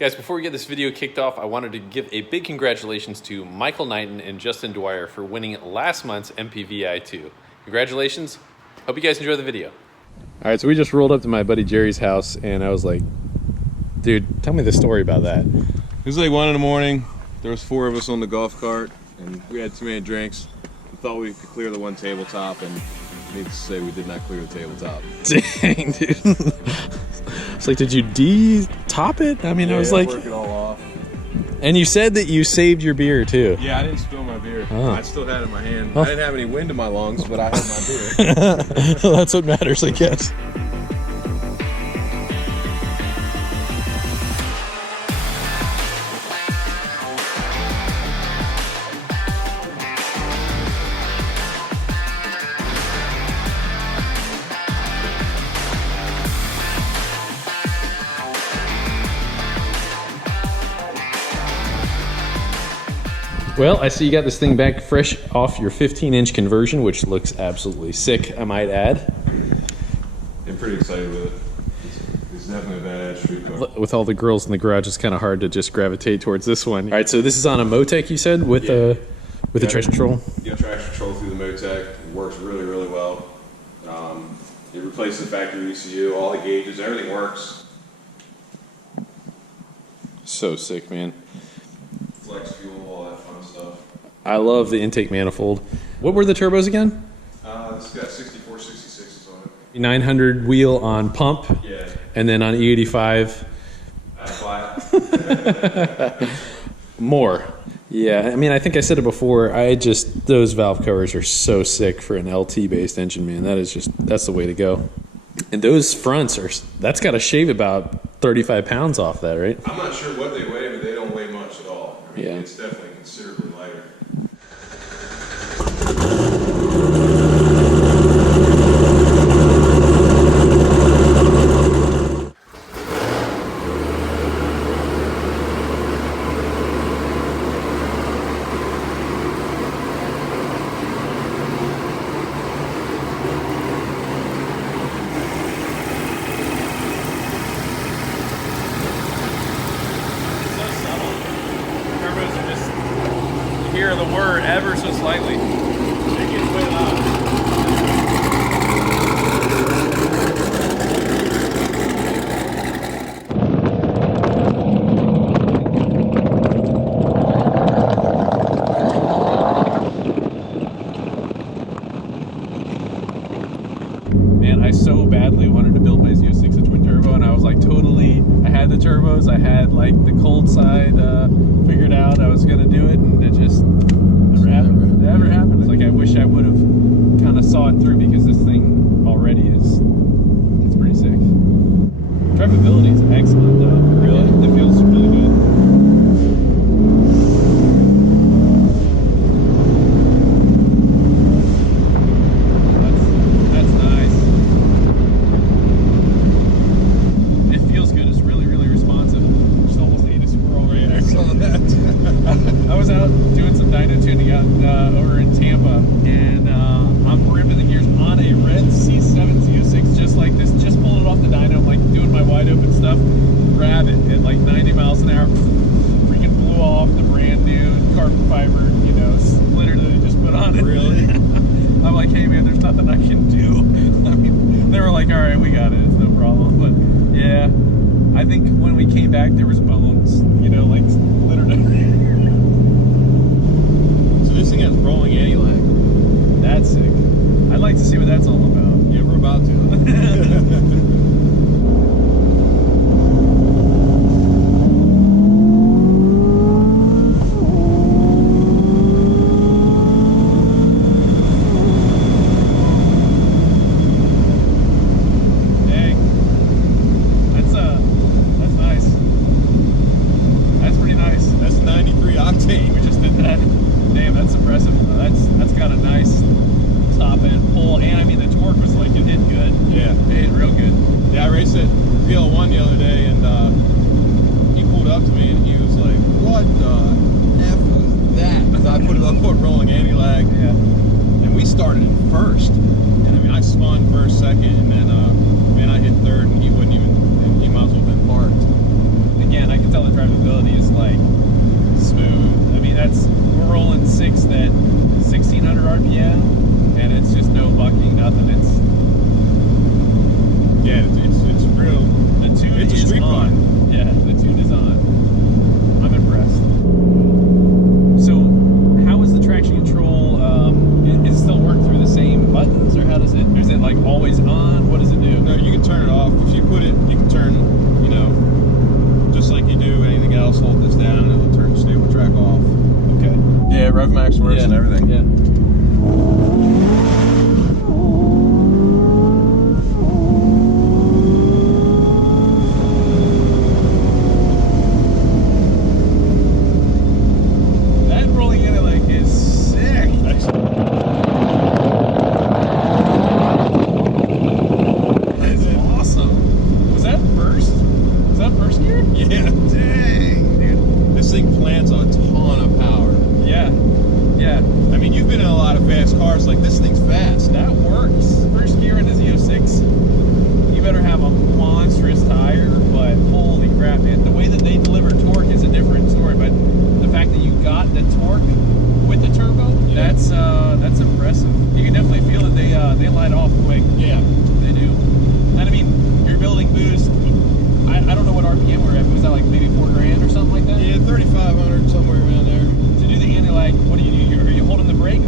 Guys, before we get this video kicked off, I wanted to give a big congratulations to Michael Knighton and Justin Dwyer for winning last month's MPVI2. Congratulations. Hope you guys enjoy the video. All right, so we just rolled up to my buddy Jerry's house, and I was like, dude, tell me the story about that. It was like 1 in the morning. There was 4 of us on the golf cart, and we had too many drinks. We thought we could clear the one tabletop, and needless to say, we did not clear the tabletop. Dang, dude. It's like, did you de-top it? I mean, yeah, I was like... work it all off. And you said that you saved your beer, too. Yeah, I didn't spill my beer. Oh. I still had it in my hand. Oh. I didn't have any wind in my lungs, but I had my beer. Well, that's what matters, I guess. Well, I see you got this thing back fresh off your 15-inch conversion, which looks absolutely sick, I might add. I'm pretty excited with it. It's definitely a badass street car. With all the girls in the garage, it's kind of hard to just gravitate towards this one. All right, so this is on a Motec, you said, with the traction control? You got traction control through the Motec. It works really, really well. It replaces the factory ECU, all the gauges, everything works. So sick, man. Flex fuel, all that fun stuff. I love the intake manifold. What were the turbos again? This got 64, 66 on it. 900 wheel on pump. Yeah. And then on E85. Flat. More. Yeah, I mean, I think I said it before. Those valve covers are so sick for an LT based engine, man. That's the way to go. And those fronts that's got to shave about 35 pounds off that, right? I'm not sure what they weigh, but they don't weigh much at all. I mean, yeah. It's definitely considerably lighter. Hear the word ever so slightly. It gets way loud. Man, I so badly wanted to build my Z06 a twin turbo, and I was like I had the turbos, I had like the cold side figured out. I was gonna do it, and it just never happened. Never happened. It's like I wish I would have kind of saw it through, because this thing already it's pretty sick. Drivability is excellent though. Really? It feels really good. That's nice. It feels good. It's really, really responsive. Just almost ate a squirrel right there. I saw that. I was out doing some dyno tuning out over in Tampa, and I'm ripping the gears on a red C7Z06 just like this. Just pulled it off the dyno. I'm like doing my wide open stuff. Grab it at like 90 miles an hour. Freaking blew off the brand new carbon fiber, splitter that I just put on it. Really? I'm like, hey man, there's nothing I can do. I mean, they were like, all right, we got it. It's no problem. But yeah, I think when we came back, there was bones, like littered everywhere. So this thing has rolling anti-lag. That's sick. I'd like to see what that's all about. Yeah, we're about to. VL1 the other day, and he pulled up to me and he was like, "What the F was that?" Because I put it up for rolling anti-lag, and we started in first. And I mean, I spun first, second, and then man, I hit third, and he wouldn't even. He might as well have been parked. And man, I can tell the drivability is like smooth. I mean, we're rolling 6 at 1600 RPM, and it's just no bucking, nothing. It's real. The tune It's a is street on. bike. Yeah, the tune is on. I'm impressed. So, how is the traction control? Is it still work through the same buttons, or how does it? Is it like always on? What does it do? No, you can turn it off. If you put it, you can turn, just like you do anything else. Hold this down, and it'll turn the stable track off. Okay. Yeah, Rev Max works and everything. Yeah. Like, this thing's fast. That works. First gear in the Z06, you better have a monstrous tire, but holy crap, man. The way that they deliver torque is a different story, but the fact that you got the torque with the turbo, that's impressive. You can definitely feel that they light off quick. Yeah. They do. And I mean, you're building boost. I don't know what RPM we're at, but was that like maybe 4 grand or something like that? Yeah, 3,500, somewhere around there. To do the anti-lag, what do you do? Are you holding the brake?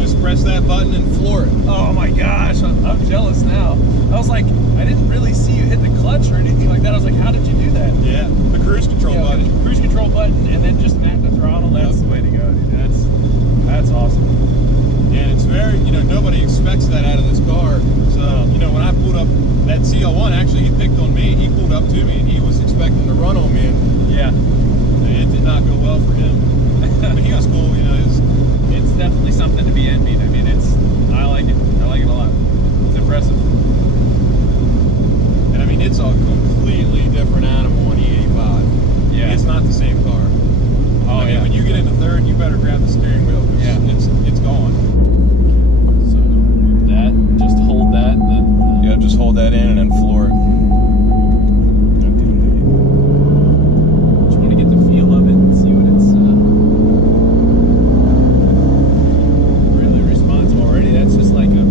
Just press that button and floor it. Oh my gosh, I'm jealous now. I was like, I didn't really see you hit the clutch or anything like that. I was like, how did you do that? Yeah, the cruise control button. Cruise control button, and then just snap the throttle. That's the way to go, dude. That's awesome. And it's very, nobody expects that out of this car. So, when I pulled up that CL1, actually, he picked on me. He pulled up to me, and he was expecting to run on me. And yeah. It did not go well for him. But he was cool, It's definitely something to be envied. I mean, I like it. I like it a lot. It's impressive. And I mean, it's a completely different animal on E85. Yeah. It's not the same car. Oh, I mean, when you get into third, you better grab the steering wheel. Yeah. It's gone. So just hold that, and then Yeah, just hold that in and then floor it. Just want to get the feel of it and see what it's really responsive already. That's just like a,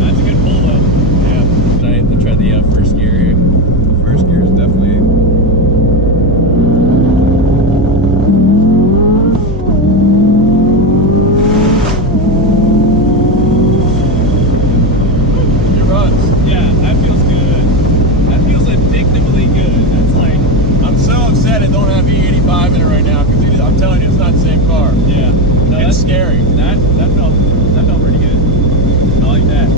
that's a good pull though. Yeah. I have to try the first gear here. First gear is definitely. It runs. Yeah, that feels good. That feels addictively good. That's like, I'm so upset it don't have E85 in it right now because I'm telling you, it's not the same car. yeah. No, It's scary. That felt pretty good. I like that.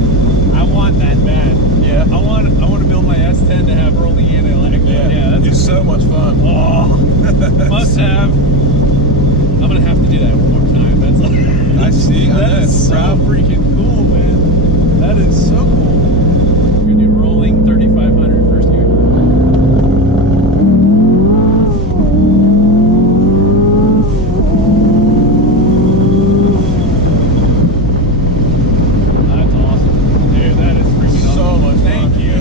I want that bad. Yeah. I want to build my S10 to have rolling anti-lag. Yeah, that's It's so much fun. oh, must have. I'm gonna have to do that one more time. That's like, I see. that is so freaking cool, man. That is so cool. We're gonna do rolling 3,500 first gear. That's awesome. Dude, that is freaking awesome. So much fun. Thank you.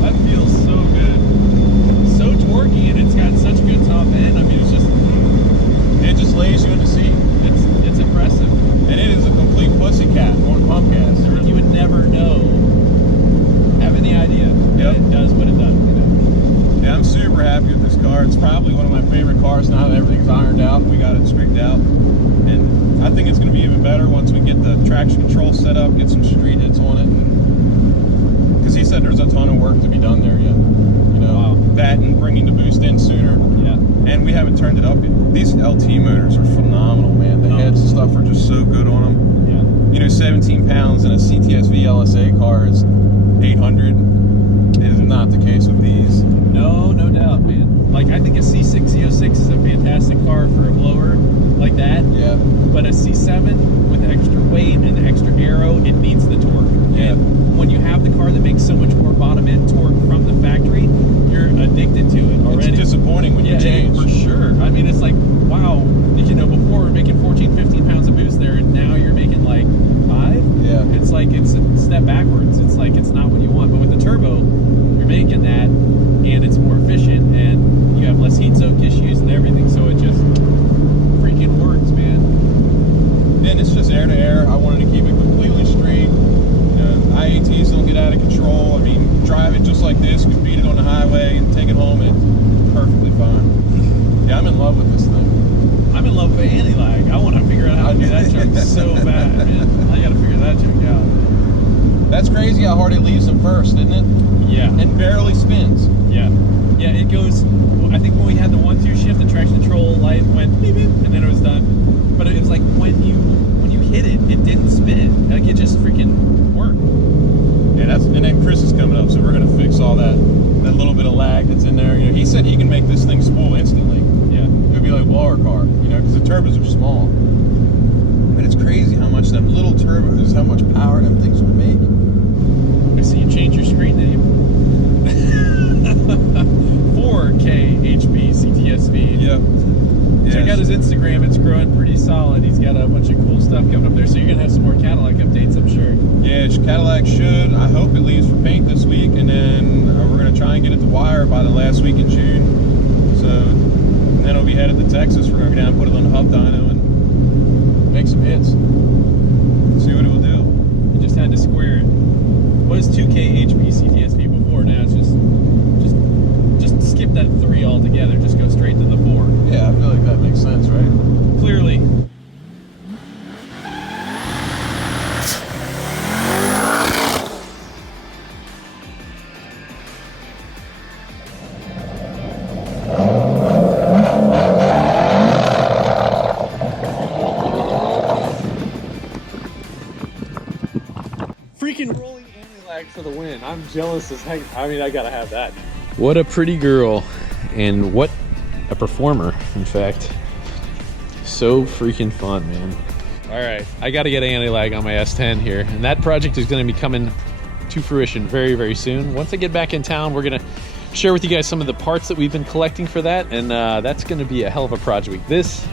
That feels so good. So torquey, and it's got such a good top end. I mean, It just lays you in the seat. it's impressive. And it is a complete pussycat on pump gas. You would never know, have any idea that it does what it does. Yeah, I'm super happy with this car. It's probably one of my favorite cars now that everything's ironed out. We got it streaked out. And I think it's going to be even better once we get the traction control set up, get some street hits on it. Because he said there's a ton of work to be done there yet. Wow. That and bringing the boost in sooner. Yeah. And we haven't turned it up yet. These LT motors are phenomenal, man. The heads and stuff are just so good on them. Yeah. 17 pounds in a CTSV LSA car is 800. It is not the case with these. No doubt, man. Like, I think a C6Z06 is a fantastic car for a blower like that. Yeah. But a C7 with the extra weight and the extra aero, it needs the torque. Yeah. And when you have the car that makes so much more bottom end torque from the factory, you're addicted to it already. It's disappointing when you change. For sure. I mean, it's like, wow, before we were making it's like it's a step backwards. It's like it's not what you want. But with the turbo, you're making that, and it's more efficient, and you have less heat soak issues and everything. So it just freaking works, man. And it's just air to air. I wanted to keep it completely straight. IATs don't get out of control. I mean, drive it just like this, you can beat it on the highway and take it home, and it's perfectly fine. Yeah, I'm in love with this thing. I'm in love with anti-lag. I want to figure out how to do that junk so bad, man. I got to figure that junk out. That's crazy how hard it leaves them first, isn't it? Yeah. And barely spins. Yeah. Yeah, it goes, I think when we had the 1-2 shift, the traction control light went beep, beep, and then it was done. But it was like when you hit it, it didn't spin. Like it just freaking worked. Yeah, and then Chris is coming up, so we're gonna fix all that little bit of lag that's in there. You know, he said he can make this thing spool instantly. Yeah. It would be like blower car, you know, because the turbos are small. And it's crazy how much them little turbos, how much power them things will make. I see you change your screen name. 4K HP CTSV. Yep. Check out his Instagram, it's growing pretty solid. He's got a bunch of cool stuff coming up there, so you're gonna have some more Cadillac updates, I'm sure. Yeah, Cadillac should, I hope it leaves for paint this week, and then we're gonna try and get it to wire by the last week in June. So, and then it'll be headed to Texas. We're gonna go down and put it on the hub dyno and make some hits. See what it will do. You just had to square it. What is 2K HP CTSV before? Now it's just skip that 3 altogether. Just go straight to the 4. Yeah, I feel like that makes sense, right? Clearly. Freaking rolling anti-lag for the win. I'm jealous as heck. I mean, I gotta have that. What a pretty girl, and what a performer, in fact. So freaking fun, man. All right, I gotta get anti-lag on my S10 here, and that project is gonna be coming to fruition very, very soon. Once I get back in town, we're gonna share with you guys some of the parts that we've been collecting for that, and that's gonna be a hell of a project. This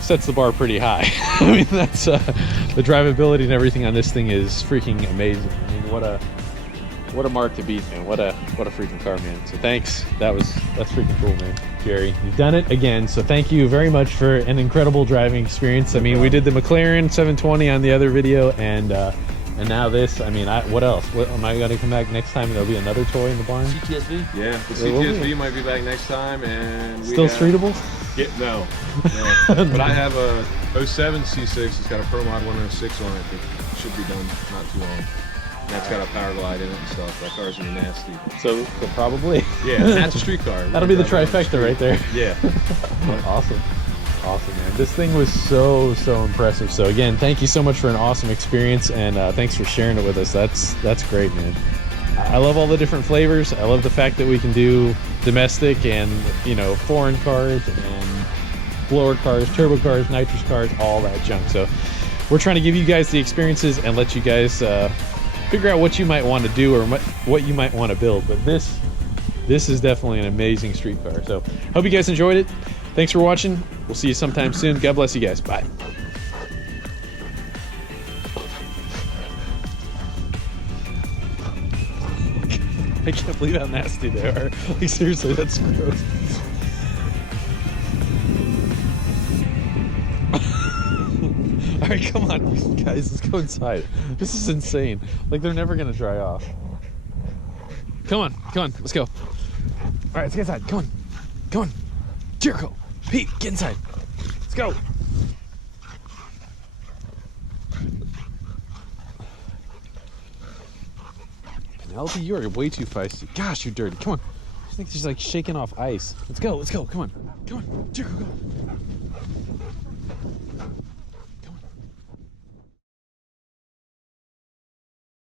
sets the bar pretty high. I mean, that's the drivability and everything on this thing is freaking amazing. I mean, what a mark to beat, man. What a freaking car, man. So thanks. That's freaking cool, man. Jerry, you've done it again. So thank you very much for an incredible driving experience. I mean, we did the McLaren 720 on the other video, and now this. I mean, what else? Am I gonna come back next time and there'll be another toy in the barn? CTSV? Yeah, the CTSV might be back next time, and still streetable? Yeah, no. But I have a 07 C6. It's got a Pro Mod 106 on it. That should be done not too long. That's got a power glide in it and stuff. That car's gonna be nasty. So probably. Yeah, that's a street car. That'll be the trifecta right there. Yeah. Awesome. Awesome, man. This thing was so impressive. So again, thank you so much for an awesome experience, and thanks for sharing it with us. That's great, man. I love all the different flavors. I love the fact that we can do domestic and, you know, foreign cars and blower cars, turbo cars, nitrous cars, all that junk. So we're trying to give you guys the experiences and let you guys figure out what you might want to do or what you might want to build. But this is definitely an amazing street car. So hope you guys enjoyed it. Thanks for watching. We'll see you sometime soon. God bless you guys. Bye. I can't believe how nasty they are. Like, seriously, that's gross. All right, come on, guys, let's go inside. This is insane. Like, they're never gonna dry off. Come on, let's go. All right, let's get inside. Come on. Jericho, Pete, get inside. Let's go. Penelope, you are way too feisty. Gosh, you're dirty. Come on. I think she's like shaking off ice. Let's go. Come on, Jericho, go.